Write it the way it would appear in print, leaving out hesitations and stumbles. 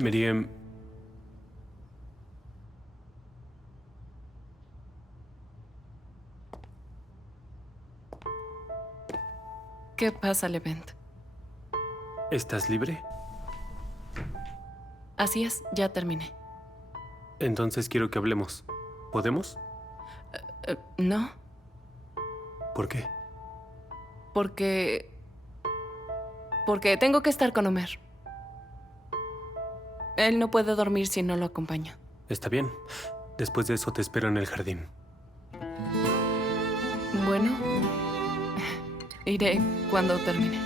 Miriam, ¿Qué pasa, Levent? ¿estás libre? Así es, ya terminé. Entonces quiero que hablemos. ¿Podemos? No, ¿Por qué? porque tengo que estar con Homer. Él no puede dormir si no lo acompaño. Está bien. Después de eso te espero en el jardín. Bueno, iré cuando termine.